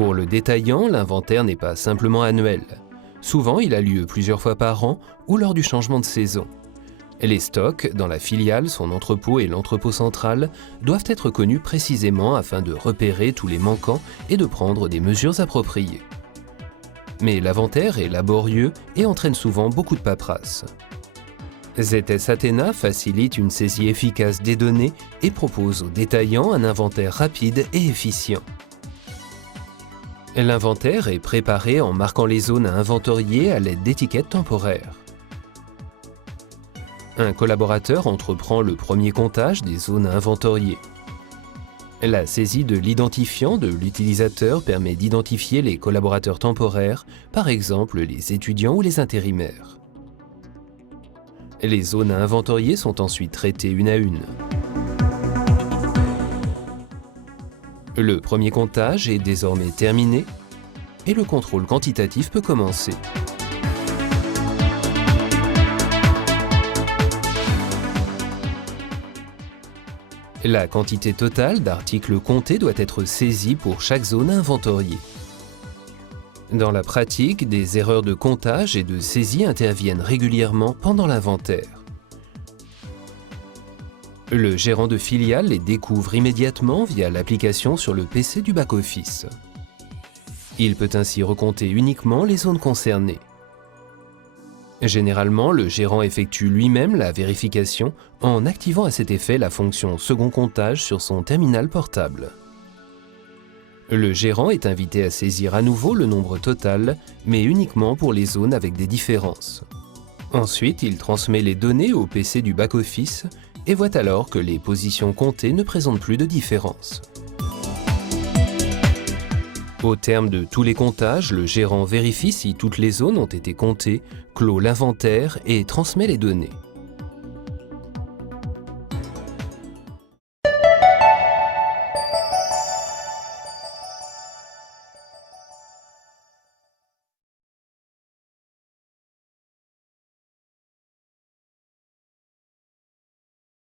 Pour le détaillant, l'inventaire n'est pas simplement annuel. Souvent, il a lieu plusieurs fois par an ou lors du changement de saison. Les stocks dans la filiale, son entrepôt et l'entrepôt central doivent être connus précisément afin de repérer tous les manquants et de prendre des mesures appropriées. Mais l'inventaire est laborieux et entraîne souvent beaucoup de paperasse. ZS Athena facilite une saisie efficace des données et propose aux détaillants un inventaire rapide et efficient. L'inventaire est préparé en marquant les zones à inventorier à l'aide d'étiquettes temporaires. Un collaborateur entreprend le premier comptage des zones à inventorier. La saisie de l'identifiant de l'utilisateur permet d'identifier les collaborateurs temporaires, par exemple les étudiants ou les intérimaires. Les zones à inventorier sont ensuite traitées une à une. Le premier comptage est désormais terminé et le contrôle quantitatif peut commencer. La quantité totale d'articles comptés doit être saisie pour chaque zone à inventorier. Dans la pratique, des erreurs de comptage et de saisie interviennent régulièrement pendant l'inventaire. Le gérant de filiale les découvre immédiatement via l'application sur le PC du back-office. Il peut ainsi recompter uniquement les zones concernées. Généralement, le gérant effectue lui-même la vérification en activant à cet effet la fonction second comptage sur son terminal portable. Le gérant est invité à saisir à nouveau le nombre total, mais uniquement pour les zones avec des différences. Ensuite, il transmet les données au PC du back-office et voit alors que les positions comptées ne présentent plus de différence. Au terme de tous les comptages, le gérant vérifie si toutes les zones ont été comptées, clôt l'inventaire et transmet les données.